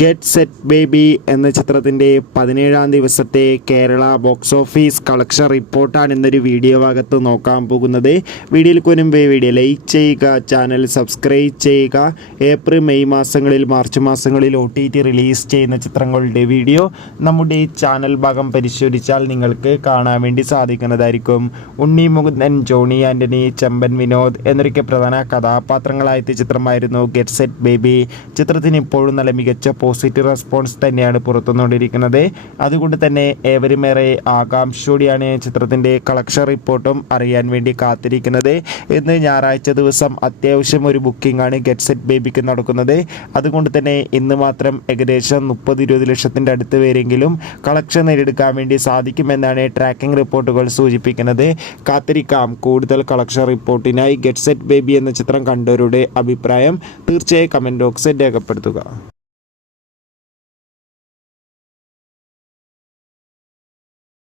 Get set baby എന്ന ചിത്രത്തിൻ്റെ 17-ാം ദിവസത്തെ കേരള ബോക്സ് ഓഫീസ് കളക്ഷൻ റിപ്പോർട്ടാണ് ഇന്നൊരു വീഡിയോ ഭാഗത്ത് നോക്കാൻ പോകുന്നത്. വീഡിയോയിൽ മുൻപേ വീഡിയോ ലൈക്ക് ചെയ്യുക, ചാനൽ സബ്സ്ക്രൈബ് ചെയ്യുക. ഏപ്രിൽ മെയ് മാസങ്ങളിൽ മാർച്ച് മാസങ്ങളിൽ OTT റിലീസ് ചെയ്യുന്ന ചിത്രങ്ങളുടെ വീഡിയോ നമ്മുടെ ചാനൽ ഭാഗം പരിശോധിച്ചാൽ നിങ്ങൾക്ക് കാണാൻ വേണ്ടി സാധിക്കുന്നതായിരിക്കും. ഉണ്ണി മുകുന്ദൻ, ജോണി ആൻ്റണി, ചെമ്പൻ വിനോദ് എന്നൊക്കെ പ്രധാന കഥാപാത്രങ്ങളായ ചിത്രമായിരുന്നു ഗെറ്റ് സെറ്റ് ബേബി. ചിത്രത്തിന് ഇപ്പോഴും നല്ല മികച്ച പോസിറ്റീവ് റെസ്പോൺസ് തന്നെയാണ് പുറത്തുവന്നുകൊണ്ടിരിക്കുന്നത്. അതുകൊണ്ട് തന്നെ ഏവരുമേറെ ആകാംക്ഷയോടെയാണ് ചിത്രത്തിൻ്റെ കളക്ഷൻ റിപ്പോർട്ടും അറിയാൻ വേണ്ടി കാത്തിരിക്കുന്നത്. ഇന്ന് ഞായറാഴ്ച ദിവസം അത്യാവശ്യം ഒരു ബുക്കിംഗ് ആണ് ഗെറ്റ് സെറ്റ് ബേബിക്ക് നടക്കുന്നത്. അതുകൊണ്ട് തന്നെ ഇന്ന് മാത്രം ഏകദേശം 30-20 ലക്ഷത്തിൻ്റെ അടുത്ത് പേരെങ്കിലും കളക്ഷൻ നേടിയെടുക്കാൻ വേണ്ടി സാധിക്കുമെന്നാണ് ട്രാക്കിംഗ് റിപ്പോർട്ടുകൾ സൂചിപ്പിക്കുന്നത്. കാത്തിരിക്കാം കൂടുതൽ കളക്ഷൻ റിപ്പോർട്ടിനായി. ഗെറ്റ് സെറ്റ് ബേബി എന്ന ചിത്രം കണ്ടവരുടെ അഭിപ്രായം തീർച്ചയായും കമൻറ്റ് ബോക്സിൽ രേഖപ്പെടുത്തുക.